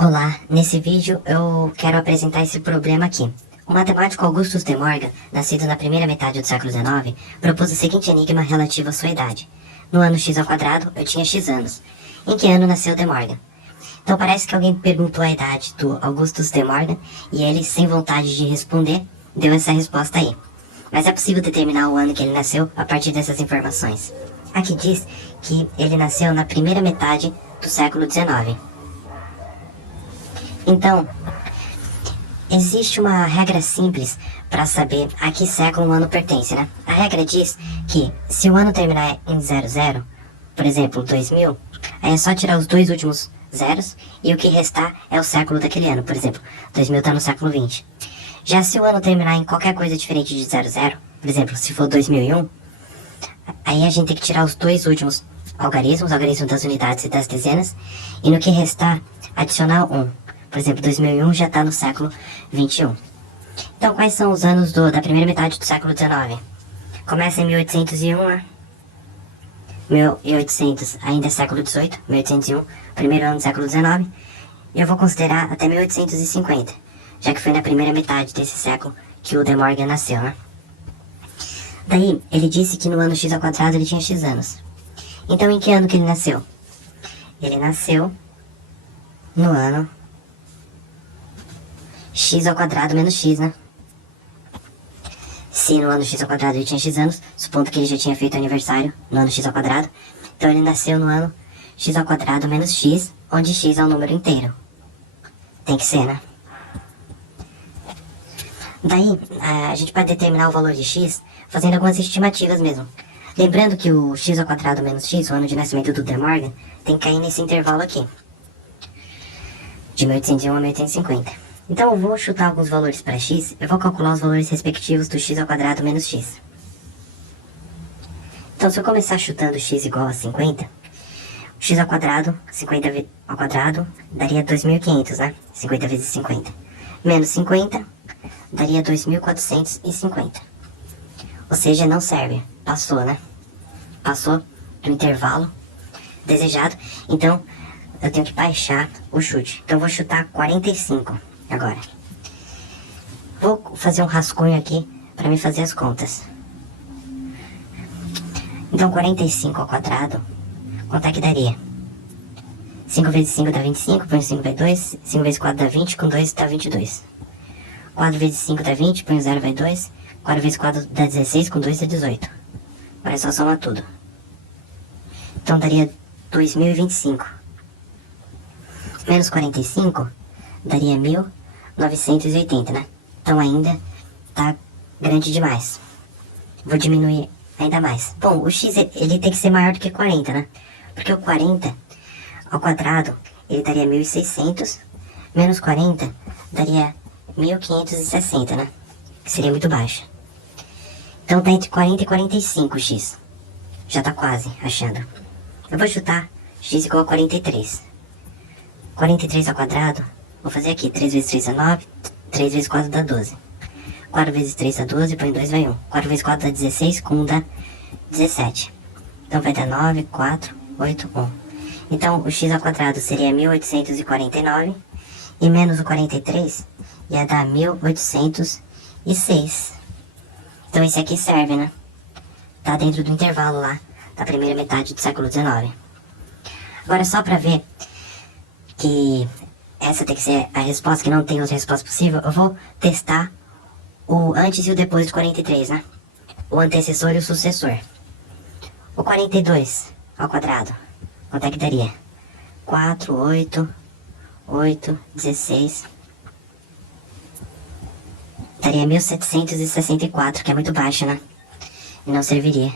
Olá, nesse vídeo eu quero apresentar esse problema aqui. O matemático Augustus de Morgan, nascido na primeira metade do século XIX, propôs o seguinte enigma relativo à sua idade. No ano x ao quadrado, eu tinha x anos. Em que ano nasceu de Morgan? Então parece que alguém perguntou a idade do Augustus de Morgan e ele, sem vontade de responder, deu essa resposta aí. Mas é possível determinar o ano que ele nasceu a partir dessas informações. Aqui diz que ele nasceu na primeira metade do século XIX. Então, existe uma regra simples para saber a que século um ano pertence, né? A regra diz que se o ano terminar em 00, por exemplo, 2000, aí é só tirar os dois últimos zeros e o que restar é o século daquele ano. Por exemplo, 2000 está no século 20. Já se o ano terminar em qualquer coisa diferente de 00, por exemplo, se for 2001, aí a gente tem que tirar os dois últimos algarismos, o algarismo das unidades e das dezenas, e no que restar, adicionar 1. Por exemplo, 2001 já está no século 21. Então, quais são os anos da primeira metade do século 19? Começa em 1801, né? 1800 ainda é século 18, 1801, primeiro ano do século 19. E eu vou considerar até 1850, já que foi na primeira metade desse século que o De Morgan nasceu, né? Daí, ele disse que no ano x ao quadrado ele tinha x anos. Então, em que ano que ele nasceu? Ele nasceu no ano x ao quadrado menos x, né? Se no ano x ao quadrado ele tinha x anos, supondo que ele já tinha feito aniversário no ano x ao quadrado, então ele nasceu no ano x ao quadrado menos x, onde x é um número inteiro. Tem que ser, né? Daí, a gente pode determinar o valor de x fazendo algumas estimativas mesmo. Lembrando que o x ao quadrado menos x, o ano de nascimento do De Morgan, tem que cair nesse intervalo aqui, de 1801 a 1850. Então eu vou chutar alguns valores para x, eu vou calcular os valores respectivos do x ao quadrado menos x. Então se eu começar chutando x igual a 50, x ao quadrado, 50 ao quadrado, daria 2.500, né? 50 vezes 50. Menos 50, daria 2.450. Ou seja, não serve. Passou, né? Passou do intervalo desejado. Então eu tenho que baixar o chute. Então eu vou chutar 45. Agora, vou fazer um rascunho aqui para me fazer as contas. Então, 45 ao quadrado, quanto é que daria? 5 vezes 5 dá 25, põe 5 vai 2, 5 vezes 4 dá 20, com 2 dá 22. 4 vezes 5 dá 20, põe 0 vai 2, 4 vezes 4 dá 16, com 2 dá 18. Agora é só somar tudo. Então, daria 2025. Menos 45 daria 1980, né? Então ainda tá grande demais. Vou diminuir ainda mais. Bom, o x ele tem que ser maior do que 40, né? Porque o 40 ao quadrado ele daria 1600, menos 40 daria 1560, né? Que seria muito baixo. Então tá entre 40 e 45 o x. Já tá quase achando. Eu vou chutar x igual a 43. 43 ao quadrado, vou fazer aqui, 3 vezes 3 dá 9, 3 vezes 4 dá 12. 4 vezes 3 dá 12, põe 2 vai 1. 4 vezes 4 dá 16, com 1 dá 17. Então vai dar 9, 4, 8, 1. Então o x ao quadrado seria 1849, e menos o 43 ia dar 1806. Então esse aqui serve, né? Tá dentro do intervalo lá, da primeira metade do século XIX. Agora só pra ver que essa tem que ser a resposta, que não tem outra resposta possível, eu vou testar o antes e o depois do 43, né? O antecessor e o sucessor. O 42 ao quadrado, quanto é que daria? 4, 8, 8, 16. Daria 1764, que é muito baixo, né? E não serviria.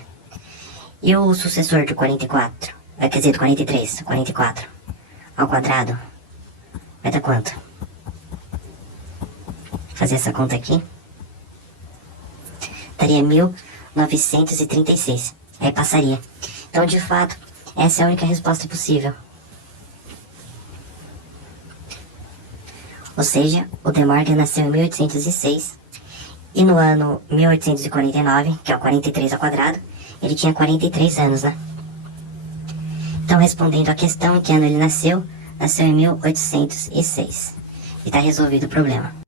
E o sucessor do 44? Quer dizer, do 43, 44 ao quadrado, vai dar quanto? Vou fazer essa conta aqui. Daria 1936. Aí passaria. Então, de fato, essa é a única resposta possível. Ou seja, o De Morgan nasceu em 1806. E no ano 1849, que é o 43 ao quadrado, ele tinha 43 anos, né? Então, respondendo à questão em que ano ele nasceu nasceu em 1806. E tá resolvido o problema.